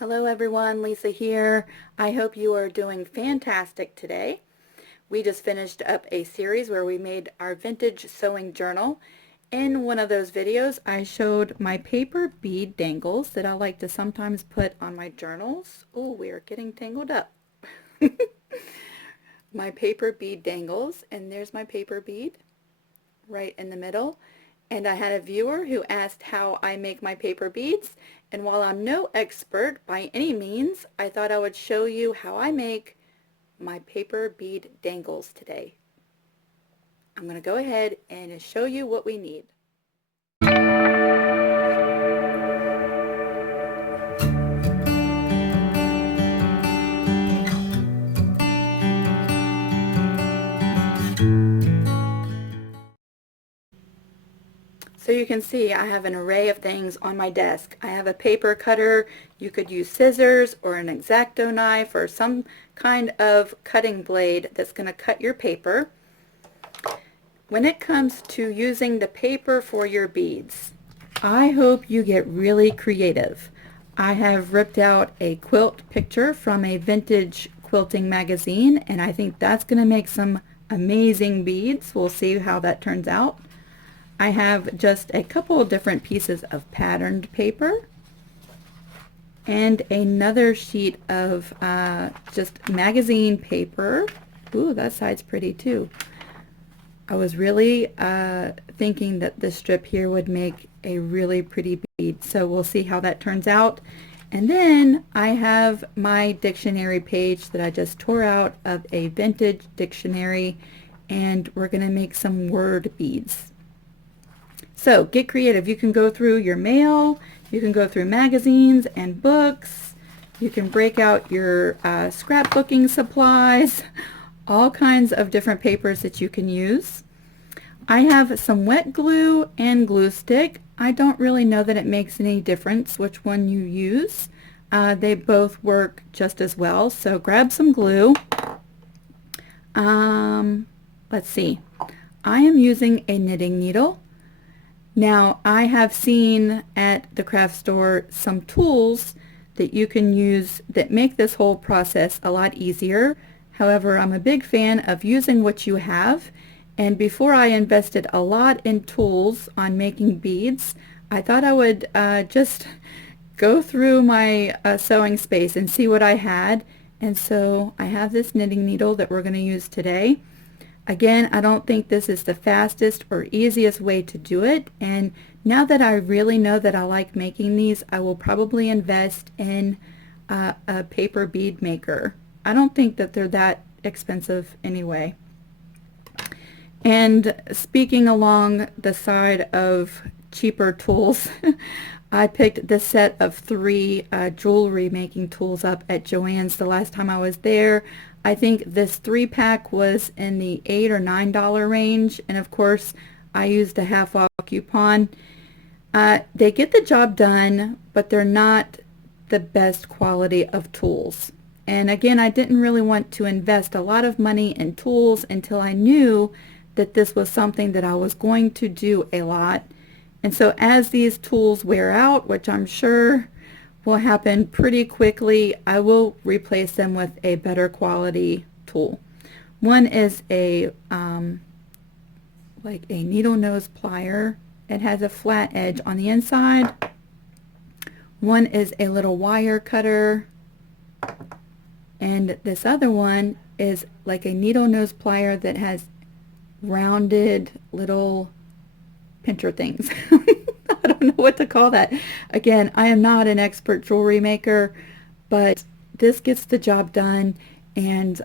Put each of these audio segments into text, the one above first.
Hello everyone, Lisa here. I hope you are doing fantastic today. We just finished up a series where we made our vintage sewing journal. In one of those videos, I showed my paper bead dangles that I like to sometimes put on my journals. Oh, we are getting tangled up. My paper bead dangles, and there's my paper bead right in the middle. And I had a viewer who asked how I make my paper beads, and while I'm no expert by any means, I thought I would show you how I make my paper bead dangles today. I'm going to go ahead and show you what we need. So you can see I have an array of things on my desk. I have a paper cutter. You could use scissors or an X-Acto knife or some kind of cutting blade that's going to cut your paper. When it comes to using the paper for your beads, I hope you get really creative. I have ripped out a quilt picture from a vintage quilting magazine, and I think that's going to make some amazing beads. We'll see how that turns out. I have just a couple of different pieces of patterned paper and another sheet of just magazine paper. Ooh, that side's pretty too. I was really thinking that this strip here would make a really pretty bead, so we'll see how that turns out. And then I have my dictionary page that I just tore out of a vintage dictionary, and we're going to make some word beads. So get creative. You can go through your mail, you can go through magazines and books, you can break out your scrapbooking supplies, all kinds of different papers that you can use. I have some wet glue and glue stick. I don't really know that it makes any difference which one you use. They both work just as well, so grab some glue. Let's see. I am using a knitting needle. Now, I have seen at the craft store some tools that you can use that make this whole process a lot easier. However, I'm a big fan of using what you have, and before I invested a lot in tools on making beads, I thought I would just go through my sewing space and see what I had. And so I have this knitting needle that we're going to use today. Again, I don't think this is the fastest or easiest way to do it, and now that I really know that I like making these, I will probably invest in a paper bead maker. I don't think that they're that expensive anyway. And speaking along the side of cheaper tools, I picked this set of 3 jewelry making tools up at Joann's the last time I was there. I think this 3-pack was in the $8 or $9 range, and of course I used a half-off coupon. They get the job done, but they're not the best quality of tools. And again, I didn't really want to invest a lot of money in tools until I knew that this was something that I was going to do a lot. And so as these tools wear out, which I'm sure will happen pretty quickly, I will replace them with a better quality tool. One is a like a needle nose plier. It has a flat edge on the inside. One is a little wire cutter, and this other one is like a needle nose plier that has rounded little pincher things. I don't know what to call that. Again, I am not an expert jewelry maker, but this gets the job done, and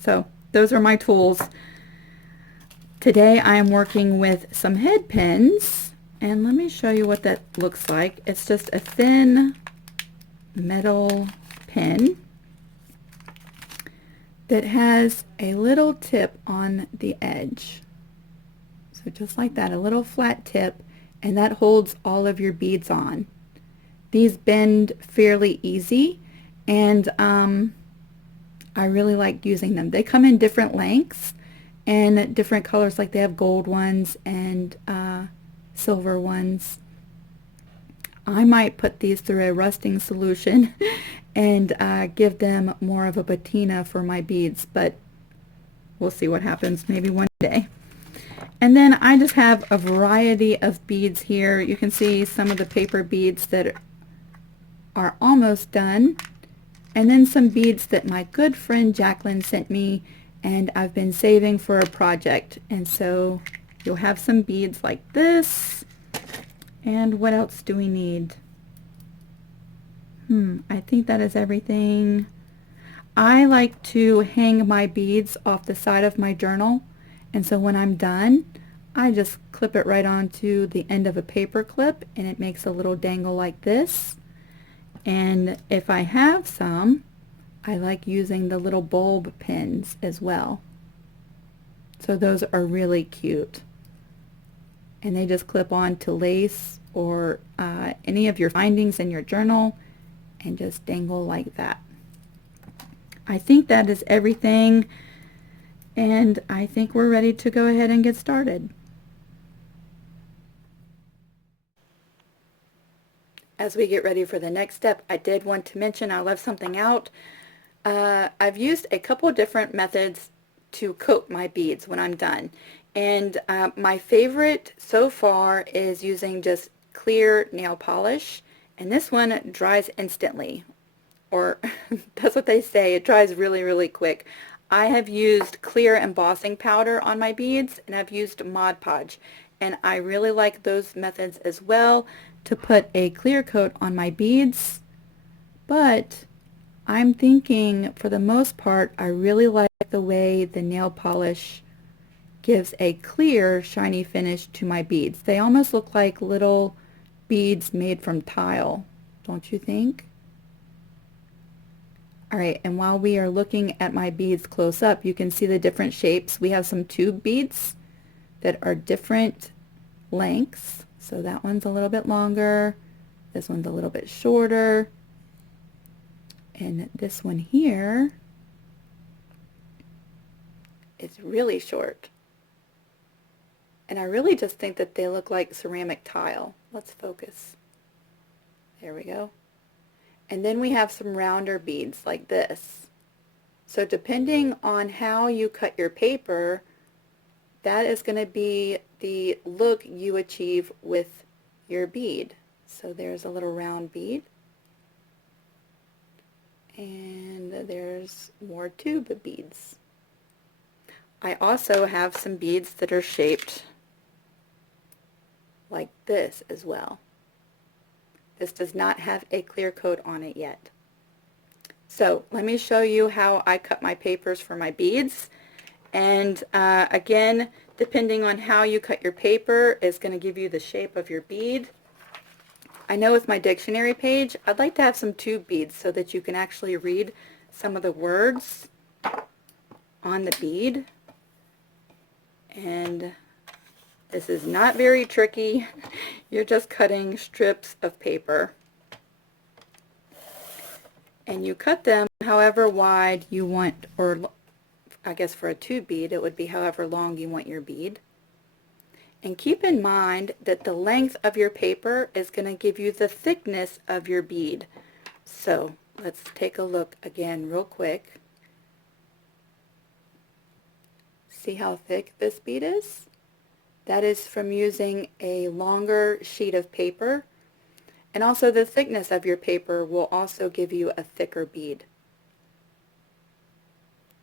so those are my tools. Today I am working with some head pins, and let me show you what that looks like. It's just a thin metal pin that has a little tip on the edge. So just like that, a little flat tip, and that holds all of your beads on. These bend fairly easy, and I really like using them. They come in different lengths and different colors, like they have gold ones and silver ones. I might put these through a rusting solution and give them more of a patina for my beads, but we'll see what happens maybe one day. And then I just have a variety of beads here. You can see some of the paper beads that are almost done, and then some beads that my good friend Jacqueline sent me and I've been saving for a project. And so you'll have some beads like this. And what else do we need? I think that is everything. I like to hang my beads off the side of my journal, and so when I'm done, I just clip it right onto the end of a paper clip, and it makes a little dangle like this. And if I have some, I like using the little bulb pins as well. So those are really cute. And they just clip on to lace or any of your findings in your journal and just dangle like that. I think that is everything, and I think we're ready to go ahead and get started. As we get ready for the next step, I did want to mention I left something out. I've used a couple different methods to coat my beads when I'm done, and my favorite so far is using just clear nail polish, and this one dries instantly, or that's what they say, it dries really quick. I have used clear embossing powder on my beads, and I've used Mod Podge, and I really like those methods as well to put a clear coat on my beads. But I'm thinking for the most part I really like the way the nail polish gives a clear shiny finish to my beads. They almost look like little beads made from tile, don't you think? Alright, and while we are looking at my beads close up, you can see the different shapes. We have some tube beads that are different lengths. So that one's a little bit longer, this one's a little bit shorter, and this one here is really short. And I really just think that they look like ceramic tile. Let's focus. There we go. And then we have some rounder beads like this. So depending on how you cut your paper, that is going to be the look you achieve with your bead. So there's a little round bead. And there's more tube beads. I also have some beads that are shaped like this as well. This does not have a clear coat on it yet. So let me show you how I cut my papers for my beads. And again, depending on how you cut your paper is going to give you the shape of your bead. I know with my dictionary page, I'd like to have some tube beads so that you can actually read some of the words on the bead. And this is not very tricky. You're just cutting strips of paper. And you cut them however wide you want, or I guess for a tube bead it would be however long you want your bead. And keep in mind that the length of your paper is going to give you the thickness of your bead. So let's take a look again real quick. See how thick this bead is? That is from using a longer sheet of paper. And also the thickness of your paper will also give you a thicker bead.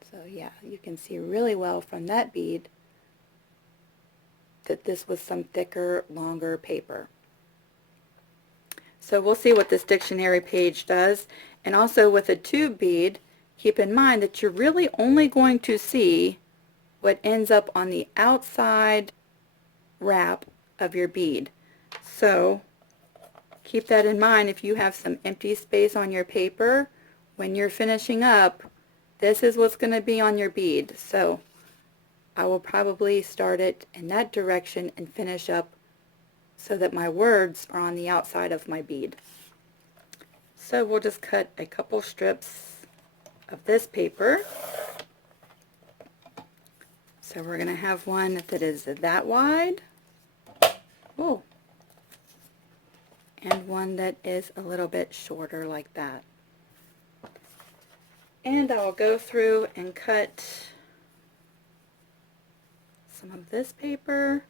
So yeah, you can see really well from that bead that this was some thicker, longer paper. So we'll see what this dictionary page does. And also with a tube bead, keep in mind that you're really only going to see what ends up on the outside wrap of your bead. So keep that in mind if you have some empty space on your paper. When you're finishing up, this is what's going to be on your bead. So I will probably start it in that direction and finish up so that my words are on the outside of my bead. So we'll just cut a couple strips of this paper. So we're going to have one that is that wide. Oh. and one that is a little bit shorter like that. And I'll go through and cut some of this paper.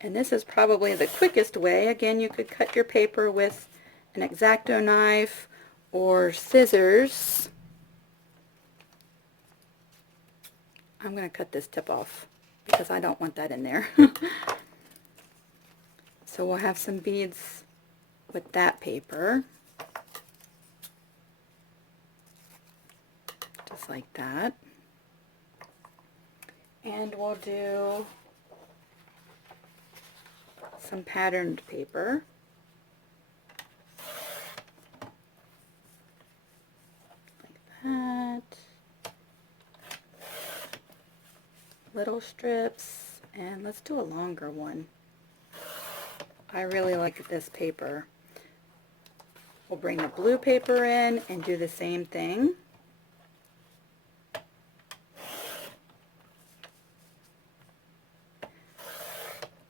And this is probably the quickest way. Again, you could cut your paper with an X-Acto knife or scissors. I'm going to cut this tip off because I don't want that in there. So we'll have some beads with that paper. Just like that. And we'll do some patterned paper. Like that. Little strips, and let's do a longer one. I really like this paper. We'll bring the blue paper in and do the same thing.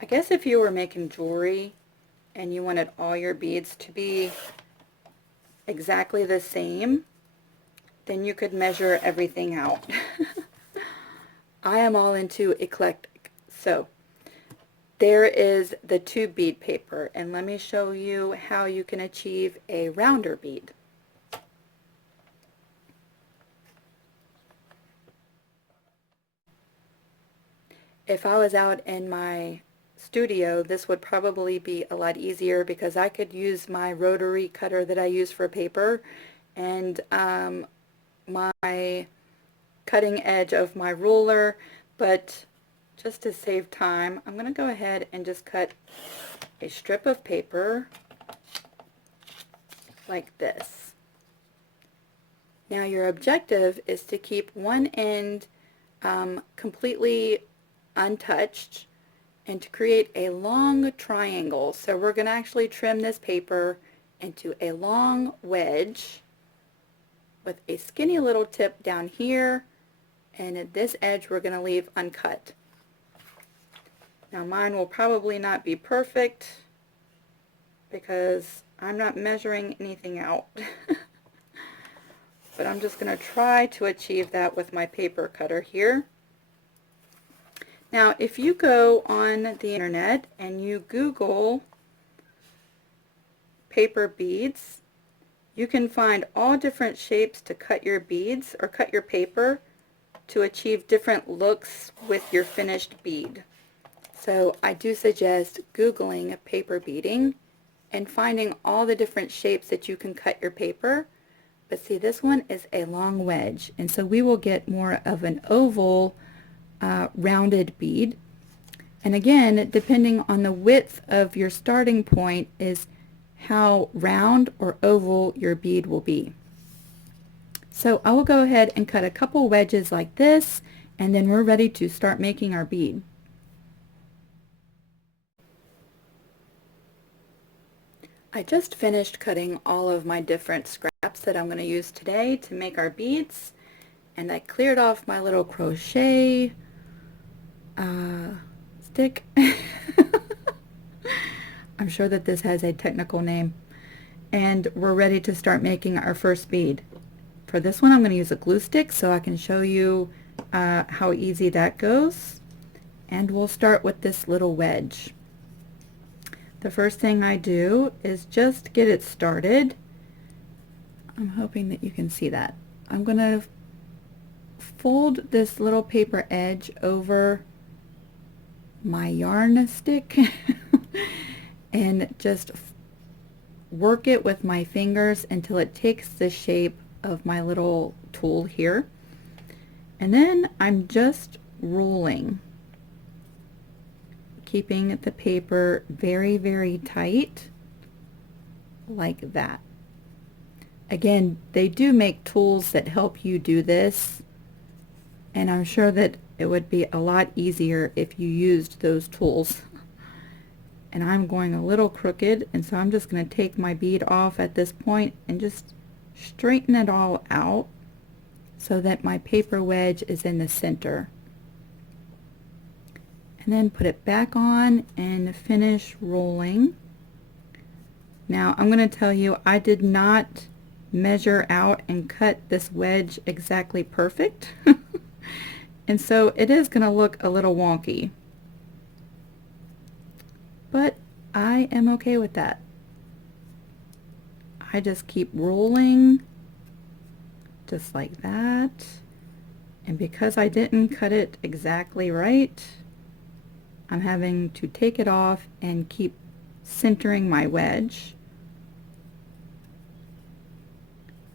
I guess if you were making jewelry and you wanted all your beads to be exactly the same, then you could measure everything out. I am all into eclectic. So there is the tube bead paper, and let me show you how you can achieve a rounder bead. If I was out in my studio, this would probably be a lot easier because I could use my rotary cutter that I use for paper, and my cutting edge of my ruler, but just to save time, I'm going to go ahead and just cut a strip of paper like this. Now your objective is to keep one end completely untouched and to create a long triangle. So we're going to actually trim this paper into a long wedge with a skinny little tip down here, and at this edge we're going to leave uncut. Now mine will probably not be perfect because I'm not measuring anything out. But I'm just going to try to achieve that with my paper cutter here. Now if you go on the internet and you Google paper beads, you can find all different shapes to cut your beads or cut your paper to achieve different looks with your finished bead. So I do suggest Googling paper beading and finding all the different shapes that you can cut your paper. But see, this one is a long wedge, and so we will get more of an oval rounded bead. And again, depending on the width of your starting point is how round or oval your bead will be. So I will go ahead and cut a couple wedges like this, and then we're ready to start making our bead. I just finished cutting all of my different scraps that I'm going to use today to make our beads, and I cleared off my little crochet stick. I'm sure that this has a technical name. And we're ready to start making our first bead. For this one I'm going to use a glue stick so I can show you how easy that goes. And we'll start with this little wedge. The first thing I do is just get it started. I'm hoping that you can see that. I'm going to fold this little paper edge over my yarn stick and just work it with my fingers until it takes the shape of my little tool here. And then I'm just rolling, keeping the paper very, very tight like that. Again, they do make tools that help you do this, and I'm sure that it would be a lot easier if you used those tools. And I'm going a little crooked, and so I'm just going to take my bead off at this point and just straighten it all out so that my paper wedge is in the center. And then put it back on and finish rolling. Now I'm going to tell you, I did not measure out and cut this wedge exactly perfect. And so it is going to look a little wonky. But I am okay with that. I just keep rolling just like that. And because I didn't cut it exactly right, I'm having to take it off and keep centering my wedge.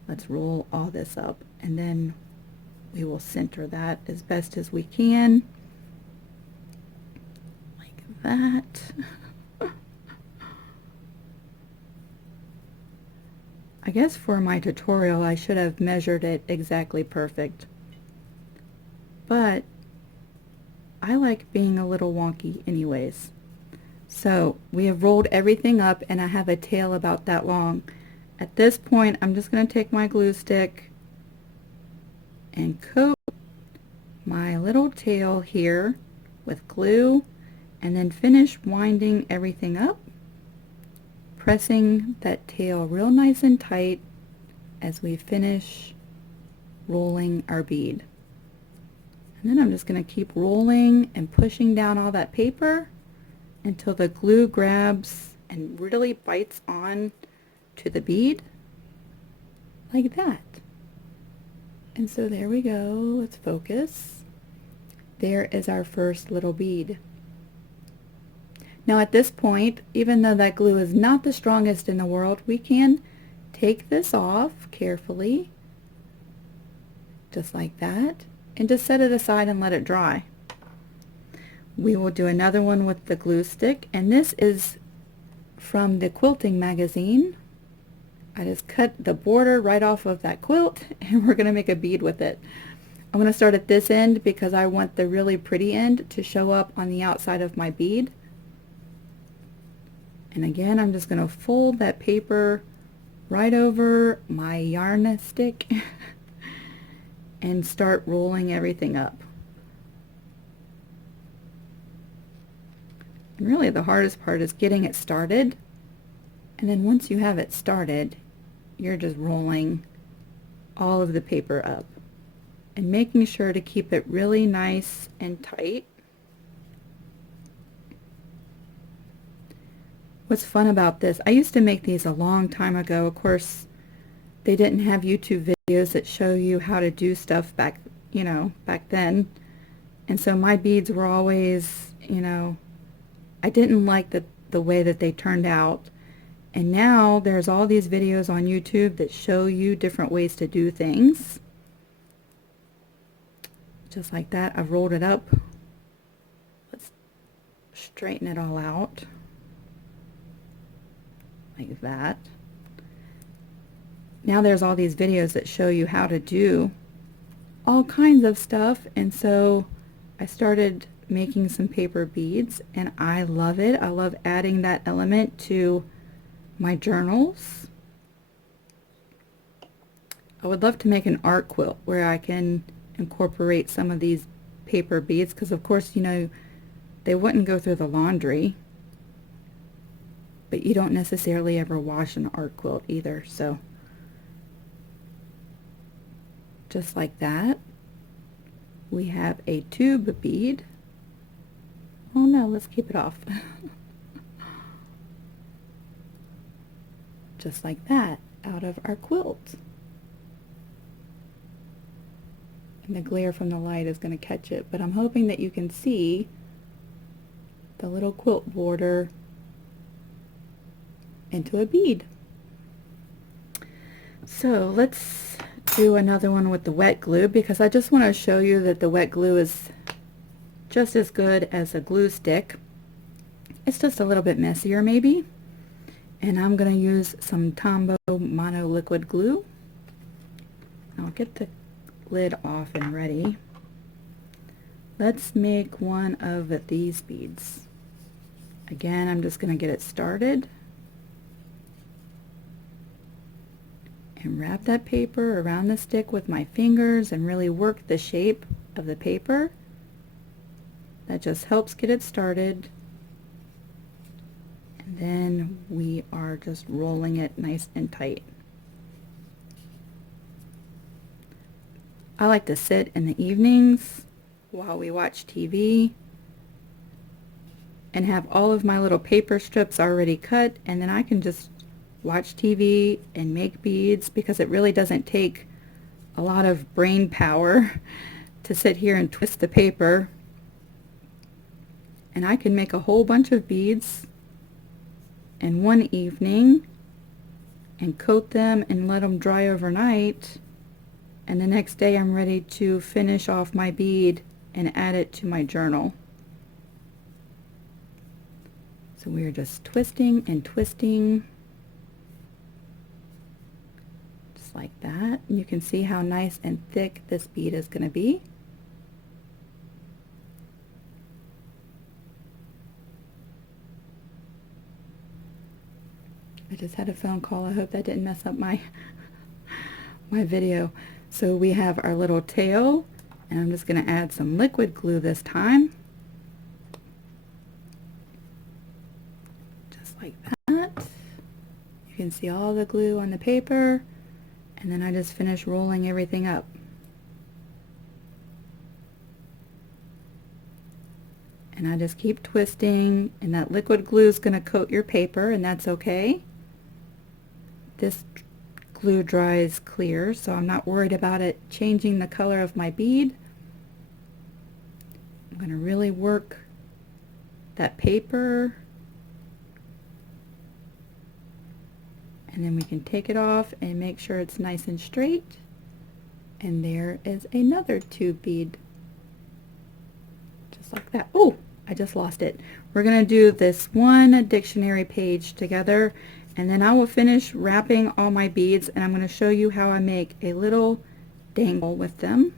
Let's roll all this up and then we will center that as best as we can. Like that. I guess for my tutorial I should have measured it exactly perfect. But I like being a little wonky anyways. So we have rolled everything up and I have a tail about that long. At this point I'm just going to take my glue stick and coat my little tail here with glue and then finish winding everything up, pressing that tail real nice and tight as we finish rolling our bead. And then I'm just going to keep rolling and pushing down all that paper until the glue grabs and really bites on to the bead like that. And so there we go. Let's focus. There is our first little bead. Now at this point, even though that glue is not the strongest in the world, we can take this off carefully, just like that, and just set it aside and let it dry. We will do another one with the glue stick, and this is from the quilting magazine. I just cut the border right off of that quilt and we're going to make a bead with it. I'm going to start at this end because I want the really pretty end to show up on the outside of my bead. And again, I'm just going to fold that paper right over my yarn stick and start rolling everything up. And really the hardest part is getting it started, and then once you have it started, you're just rolling all of the paper up and making sure to keep it really nice and tight. What's fun about this, I used to make these a long time ago. Of course, they didn't have YouTube videos that show you how to do stuff back, back then. And so my beads were always, I didn't like the way that they turned out. And now there's all these videos on YouTube that show you different ways to do things. Just like that, I've rolled it up. Let's straighten it all out. Like that. Now there's all these videos that show you how to do all kinds of stuff, and so I started making some paper beads and I love it. I love adding that element to my journals. I would love to make an art quilt where I can incorporate some of these paper beads, because of course they wouldn't go through the laundry, but you don't necessarily ever wash an art quilt either. So just like that, we have a tube bead. Oh no, let's keep it off. Just like that, out of our quilt. And the glare from the light is going to catch it, but I'm hoping that you can see the little quilt border into a bead. So let's do another one with the wet glue, because I just want to show you that the wet glue is just as good as a glue stick. It's just a little bit messier maybe. And I'm going to use some Tombow Mono Liquid Glue. I'll get the lid off and ready. Let's make one of these beads. Again, I'm just going to get it started. and wrap that paper around the stick with my fingers and really work the shape of the paper. That just helps get it started. And then we are just rolling it nice and tight. I like to sit in the evenings while we watch TV and have all of my little paper strips already cut, and then I can just watch TV and make beads because it really doesn't take a lot of brain power to sit here and twist the paper. And I can make a whole bunch of beads in one evening and coat them and let them dry overnight, and the next day I'm ready to finish off my bead and add it to my journal. So we're just twisting and twisting just like that. You can see how nice and thick this bead is going to be. I just had a phone call. I hope that didn't mess up my video. So we have our little tail, and I'm just going to add some liquid glue this time. Just like that. You can see all the glue on the paper, and then I just finish rolling everything up. And I just keep twisting, and that liquid glue is going to coat your paper, and that's okay. This glue dries clear, so I'm not worried about it changing the color of my bead. I'm going to really work that paper, and then we can take it off and make sure it's nice and straight. And there is another tube bead, just like that. Oh, I just lost it. We're going to do this one dictionary page together, and then I will finish wrapping all my beads, and I'm going to show you how I make a little dangle with them.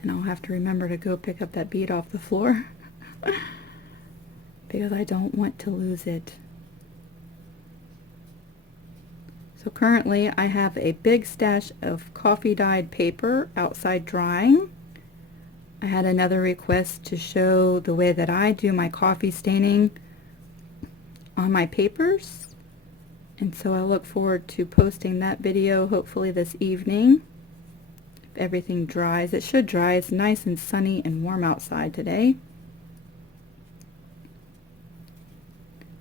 And I'll have to remember to go pick up that bead off the floor because I don't want to lose it. So currently I have a big stash of coffee dyed paper outside drying. I had another request to show the way that I do my coffee staining on my papers, and so I look forward to posting that video hopefully this evening if everything dries. It should dry. It's nice and sunny and warm outside today.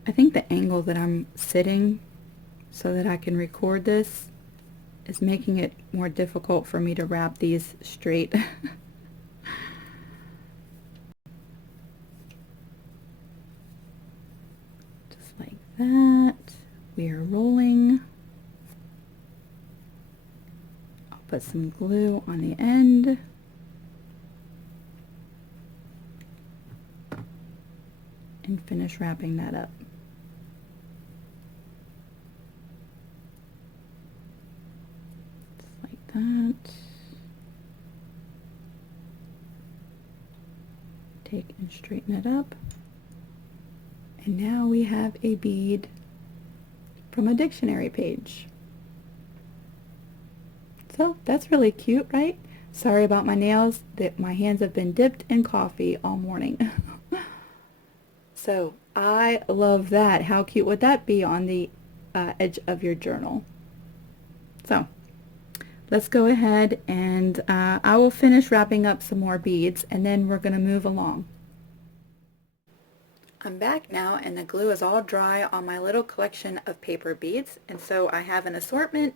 I think the angle that I'm sitting so that I can record this is making it more difficult for me to wrap these straight. That we are rolling. I'll put some glue on the end, and finish wrapping that up. Just like that. Take and straighten it up. And now we have a bead from a dictionary page. So that's really cute, right? Sorry about my nails. My hands have been dipped in coffee all morning. So I love that. How cute would that be on the edge of your journal? So let's go ahead and I will finish wrapping up some more beads, and then we're going to move along. I'm back now, and the glue is all dry on my little collection of paper beads, and so I have an assortment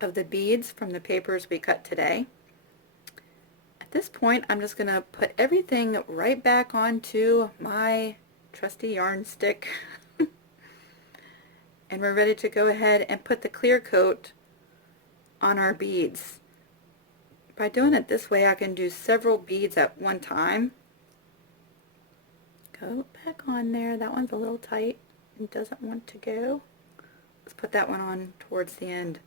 of the beads from the papers we cut today. At this point, I'm just going to put everything right back onto my trusty yarn stick and we're ready to go ahead and put the clear coat on our beads. By doing it this way, I can do several beads at one time. Go back on there. That one's a little tight and doesn't want to go. Let's put that one on towards the end.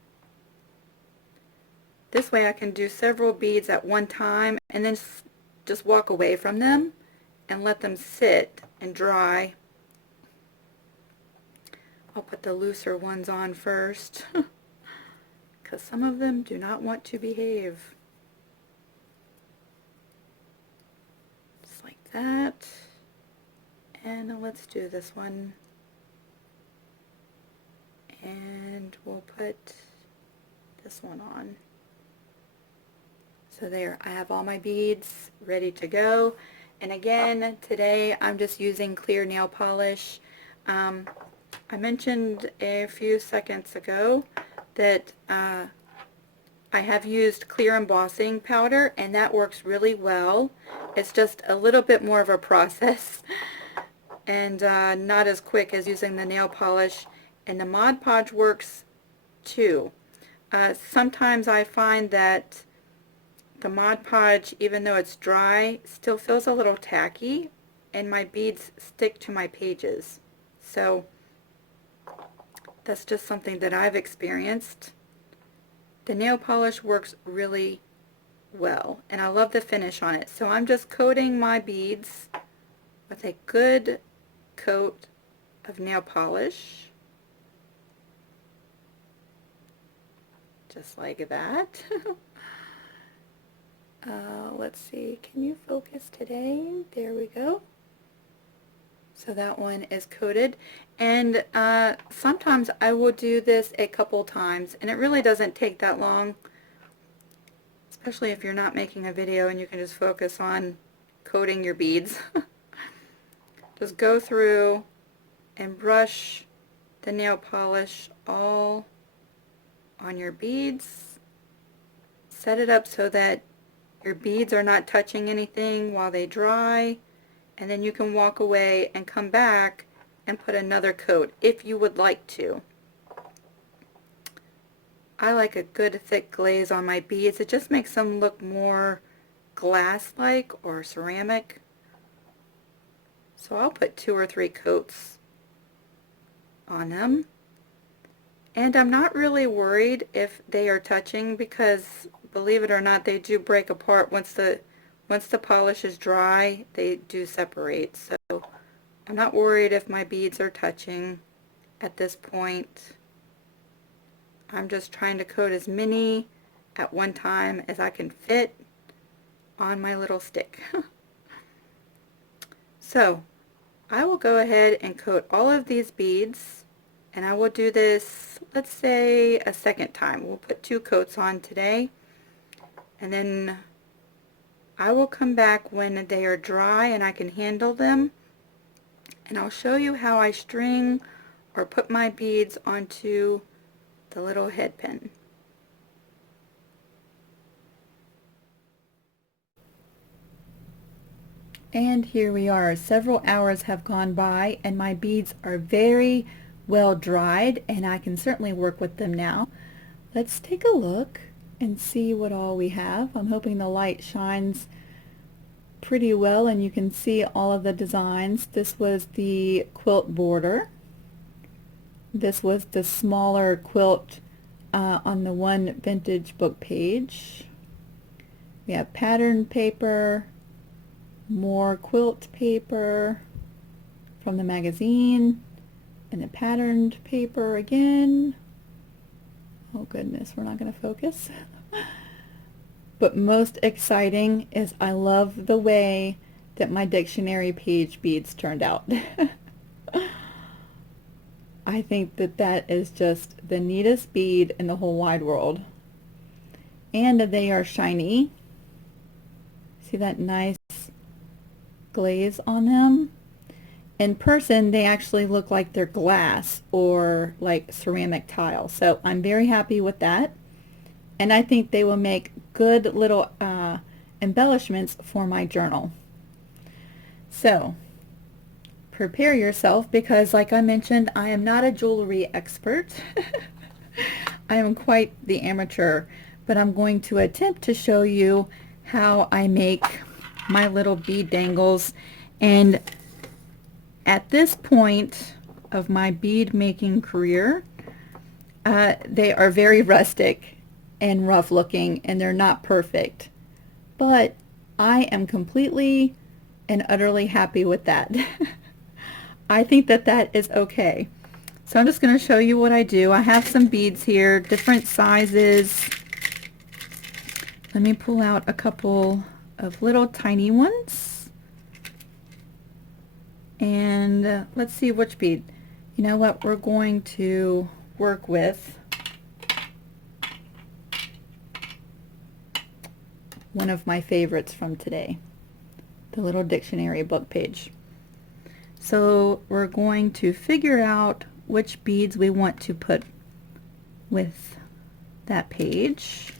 This way I can do several beads at one time and then just walk away from them and let them sit and dry I'll put the looser ones on first because some of them do not want to behave. Just like that. And let's do this one. And we'll put this one on. So there, I have all my beads ready to go. And again, today I'm just using clear nail polish. I mentioned a few seconds ago that I have used clear embossing powder, and that works really well. It's just a little bit more of a process and not as quick as using the nail polish. And the Mod Podge works too. Sometimes I find that the Mod Podge, even though it's dry, still feels a little tacky, and my beads stick to my pages. So that's just something that I've experienced. The nail polish works really well, and I love the finish on it. So I'm just coating my beads with a good coat of nail polish. Just like that. Let's see, can you focus today? There we go. So that one is coated, and sometimes I will do this a couple times, and it really doesn't take that long, especially if you're not making a video and you can just focus on coating your beads. Just go through and brush the nail polish all on your beads. Set it up so that your beads are not touching anything while they dry, and then you can walk away and come back and put another coat if you would like to. I like a good thick glaze on my beads. It just makes them look more glass-like or ceramic. So I'll put 2 or 3 coats on them. And I'm not really worried if they are touching, because believe it or not, they do break apart once the polish is dry. They do separate. So I'm not worried if my beads are touching at this point. I'm just trying to coat as many at one time as I can fit on my little stick. So I will go ahead and coat all of these beads, and I will do this, let's say, a second time. We'll put 2 coats on today, and then I will come back when they are dry and I can handle them, and I'll show you how I string or put my beads onto the little head pin. And here we are. Several hours have gone by and my beads are very well dried, and I can certainly work with them now. Let's take a look and see what all we have. I'm hoping the light shines pretty well and you can see all of the designs. This was the quilt border. This was the smaller quilt on the one vintage book page. We have pattern paper, more quilt paper from the magazine, and the patterned paper again. Oh goodness, we're not going to focus. But most exciting is I love the way that my dictionary page beads turned out. I think that that is just the neatest bead in the whole wide world. And they are shiny. See that nice glaze on them? In person, they actually look like they're glass or like ceramic tile. So I'm very happy with that. And I think they will make good little embellishments for my journal. So prepare yourself, because like I mentioned, I am not a jewelry expert. I am quite the amateur, but I'm going to attempt to show you how I make my little bead dangles. And at this point of my bead making career, they are very rustic and rough looking, and they're not perfect, but I am completely and utterly happy with that. I think that that is okay. So I'm just going to show you what I do. I have some beads here, different sizes. Let me pull out a couple of little tiny ones. And let's see which bead. You know what, we're going to work with one of my favorites from today, the little dictionary book page. So we're going to figure out which beads we want to put with that page.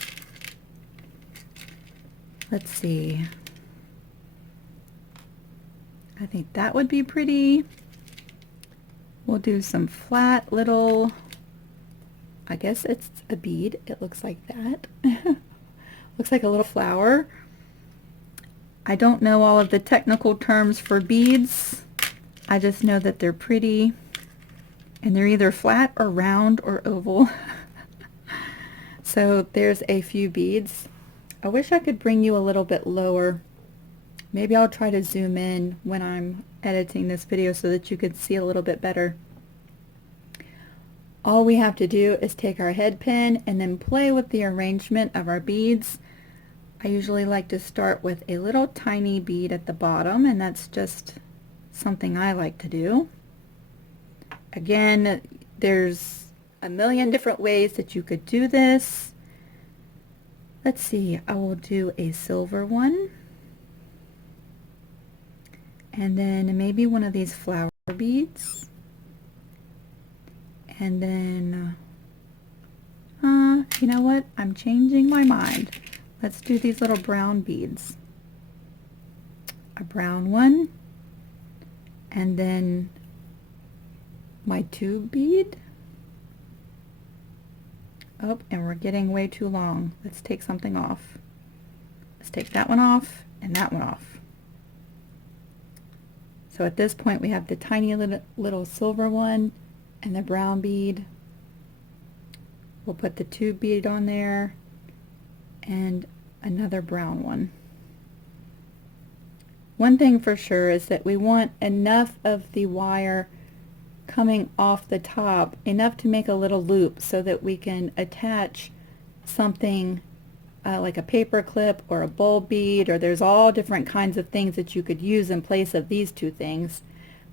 Let's see. I think that would be pretty. We'll do some flat little, I guess it's a bead. It looks like that. Looks like a little flower. I don't know all of the technical terms for beads. I just know that they're pretty, and they're either flat or round or oval. So there's a few beads. I wish I could bring you a little bit lower. Maybe I'll try to zoom in when I'm editing this video so that you could see a little bit better. All we have to do is take our head pin and then play with the arrangement of our beads. I usually like to start with a little tiny bead at the bottom, and that's just something I like to do. Again, there's a million different ways that you could do this. Let's see, I will do a silver one. And then maybe one of these flower beads. And then, you know what? I'm changing my mind. Let's do these little brown beads. A brown one. And then my tube bead. Oh, and we're getting way too long. Let's take something off. Let's take that one off and that one off. So at this point we have the tiny little silver one and the brown bead. We'll put the tube bead on there and another brown one. One thing for sure is that we want enough of the wire coming off the top, enough to make a little loop so that we can attach something like a paper clip or a bulb bead, or there's all different kinds of things that you could use in place of these two things,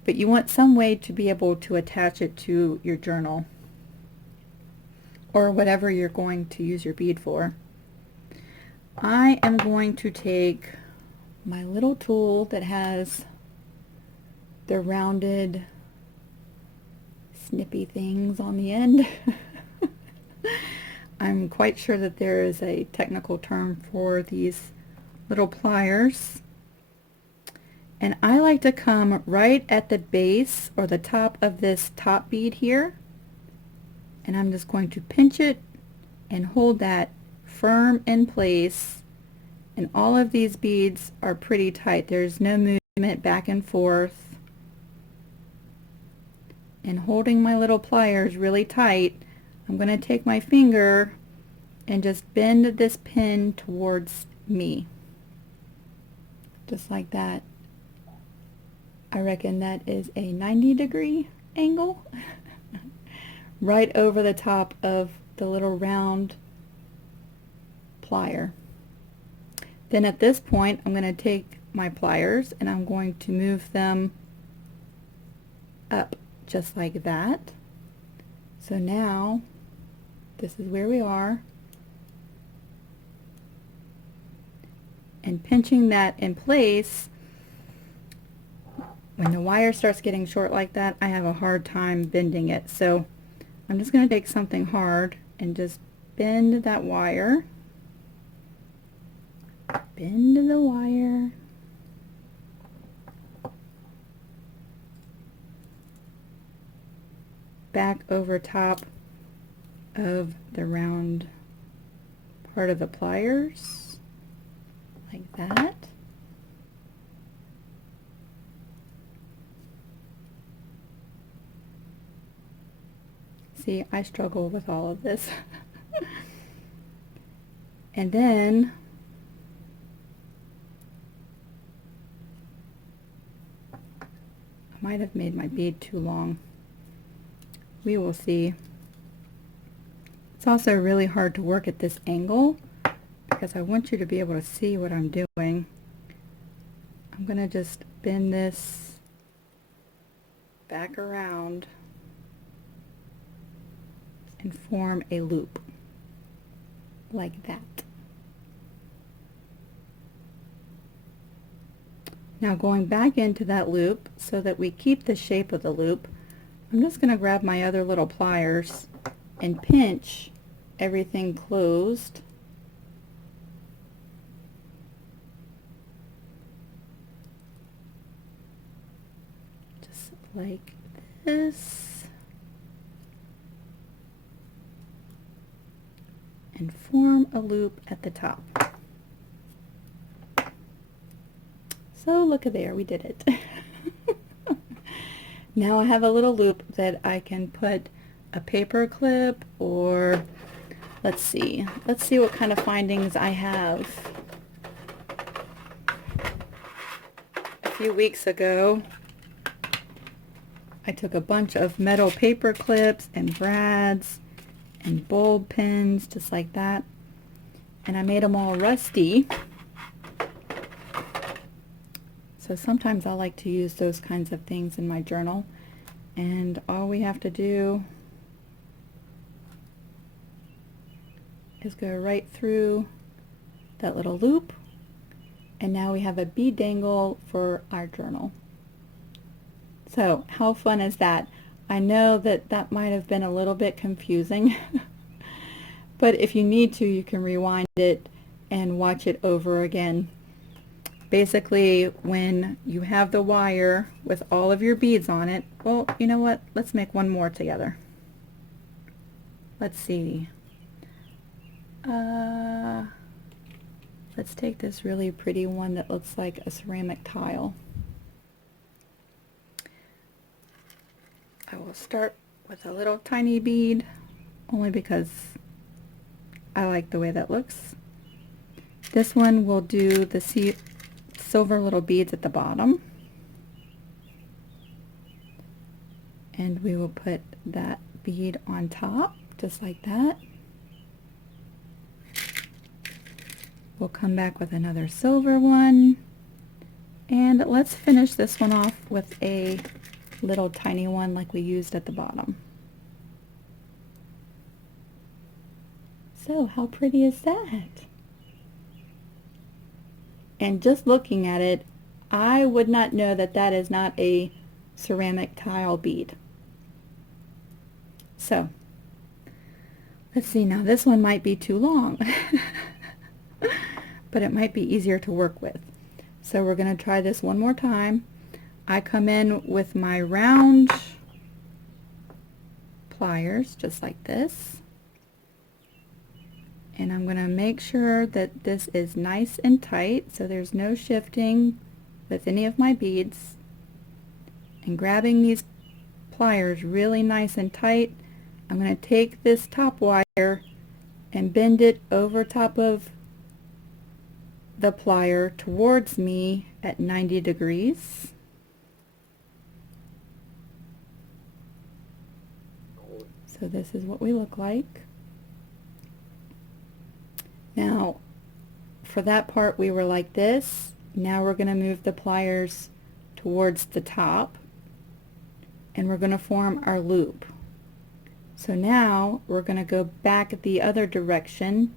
but you want some way to be able to attach it to your journal or whatever you're going to use your bead for. I am going to take my little tool that has the rounded snippy things on the end. I'm quite sure that there is a technical term for these little pliers. And I like to come right at the base or the top of this top bead here. And I'm just going to pinch it and hold that firm in place. And all of these beads are pretty tight. There's no movement back and forth. And holding my little pliers really tight, I'm going to take my finger and just bend this pin towards me. Just like that. I reckon that is a 90-degree angle. Right over the top of the little round plier. Then at this point, I'm going to take my pliers and I'm going to move them up just like that. So now, this is where we are. And pinching that in place, when the wire starts getting short like that, I have a hard time bending it. So I'm just going to take something hard and just bend that wire. Bend the wire. Back over top of the round part of the pliers, like that. See, I struggle with all of this. And then I might have made my bead too long. we will see. It's also really hard to work at this angle because I want you to be able to see what I'm doing. I'm going to just bend this back around and form a loop like that. Now going back into that loop so that we keep the shape of the loop, I'm just going to grab my other little pliers and pinch everything closed. Just like this. And form a loop at the top. So look at there, we did it. Now I have a little loop that I can put a paper clip, or let's see what kind of findings I have. A few weeks ago I took a bunch of metal paper clips and brads and bulb pins just like that, and I made them all rusty. So sometimes I like to use those kinds of things in my journal, and all we have to do is go right through that little loop, and now we have a bead dangle for our journal. So how fun is that? I know that that might have been a little bit confusing, but if you need to, you can rewind it and watch it over again. Basically, when you have the wire with all of your beads on it, well, you know what? Let's make one more together. Let's see. Let's take this really pretty one that looks like a ceramic tile. I will start with a little tiny bead, only because I like the way that looks. This one will do the silver little beads at the bottom, and we will put that bead on top just like that. We'll come back with another silver one, and let's finish this one off with a little tiny one like we used at the bottom. So how pretty is that? And just looking at it, I would not know that that is not a ceramic tile bead. So let's see, now this one might be too long, but it might be easier to work with. So we're going to try this one more time. I come in with my round pliers just like this, and I'm going to make sure that this is nice and tight so there's no shifting with any of my beads, and grabbing these pliers really nice and tight, I'm going to take this top wire and bend it over top of the plier towards me at 90 degrees. So this is what we look like. Now for that part we were like this. Now we're going to move the pliers towards the top, and we're going to form our loop. So now we're going to go back the other direction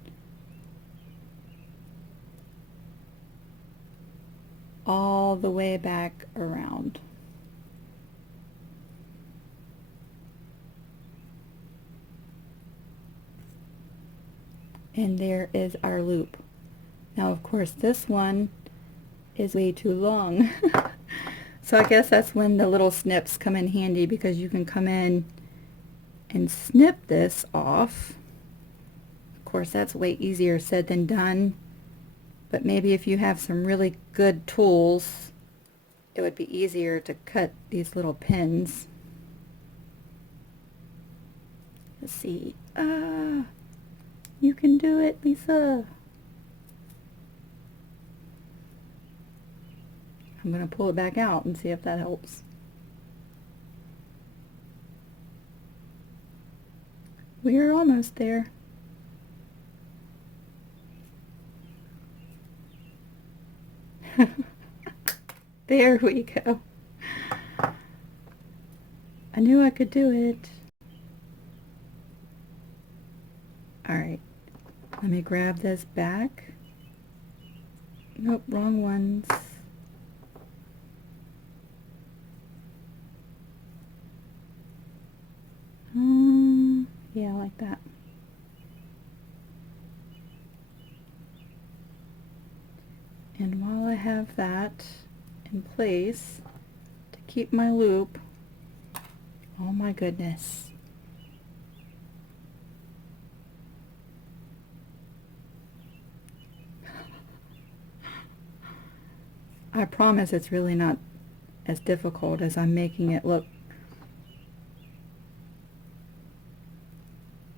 all the way back around. And there is our loop. Now of course this one is way too long. So I guess that's when the little snips come in handy, because you can come in and snip this off. Of course that's way easier said than done, but maybe if you have some really good tools it would be easier to cut these little pins. Let's see. You can do it, Lisa. I'm going to pull it back out and see if that helps. We're almost there. There we go. I knew I could do it. Alright, let me grab this back. Nope, wrong ones. Yeah, like that. And while I have that in place to keep my loop, oh my goodness. I promise it's really not as difficult as I'm making it look.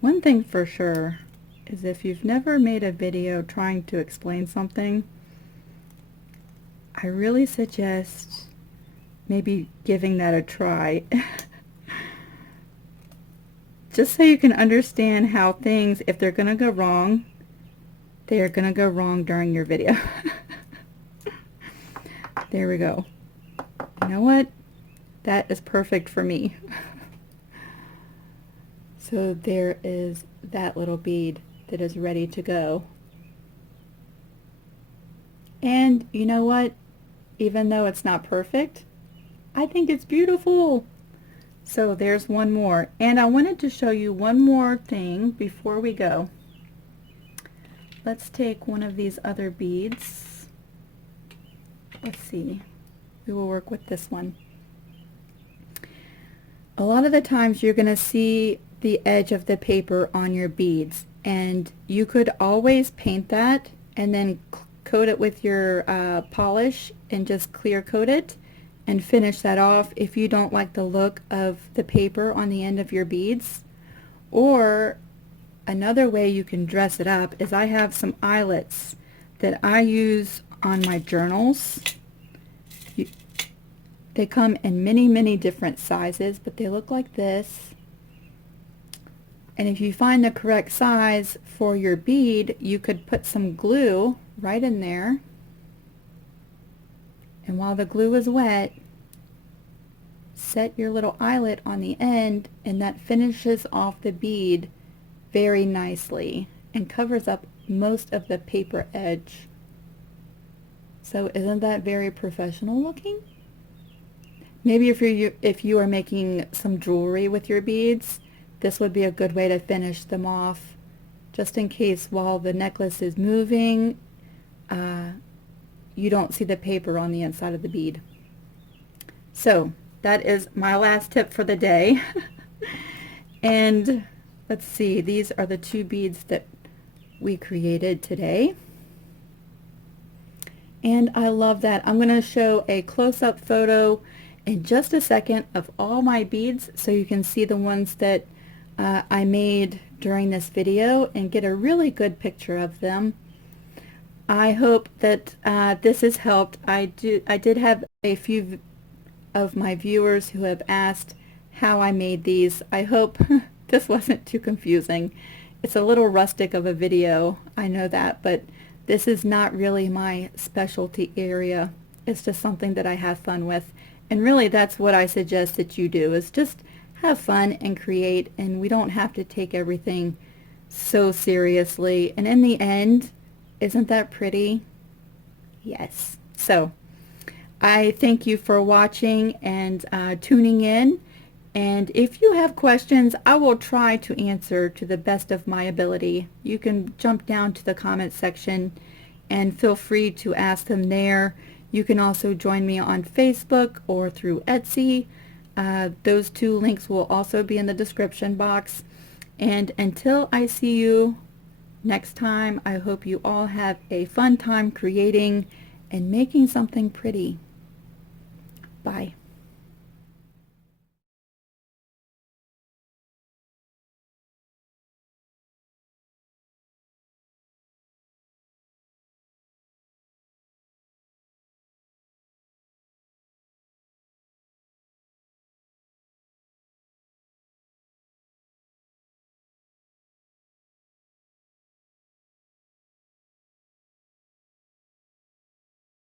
One thing for sure is if you've never made a video trying to explain something, I really suggest maybe giving that a try. Just so you can understand how things, if they're going to go wrong, they are going to go wrong during your video. There we go. You know what? That is perfect for me. So there is that little bead that is ready to go. And you know what? Even though it's not perfect, I think it's beautiful. So there's one more. And I wanted to show you one more thing before we go. Let's take one of these other beads. Let's see. We will work with this one. A lot of the times you're going to see the edge of the paper on your beads, and you could always paint that and then coat it with your polish and just clear coat it and finish that off if you don't like the look of the paper on the end of your beads. Or another way you can dress it up is I have some eyelets that I use on my journals. They come in many different sizes, but they look like this. And if you find the correct size for your bead, you could put some glue right in there. And while the glue is wet, set your little eyelet on the end, and that finishes off the bead very nicely and covers up most of the paper edge. So isn't that very professional looking? Maybe if you are making some jewelry with your beads, this would be a good way to finish them off, just in case while the necklace is moving, you don't see the paper on the inside of the bead. So that is my last tip for the day. And let's see, these are the two beads that we created today. And I love that. I'm going to show a close-up photo in just a second of all my beads so you can see the ones that I made during this video and get a really good picture of them. I hope that this has helped. I did have a few of my viewers who have asked how I made these. I hope this wasn't too confusing. It's a little rustic of a video, I know that, but this is not really my specialty area. It's just something that I have fun with. And really that's what I suggest that you do, is just have fun and create, and we don't have to take everything so seriously. And in the end, isn't that pretty? Yes. So I thank you for watching and tuning in. And if you have questions, I will try to answer to the best of my ability. You can jump down to the comment section and feel free to ask them there. You can also join me on Facebook or through Etsy. Those two links will also be in the description box. And until I see you next time, I hope you all have a fun time creating and making something pretty. Bye.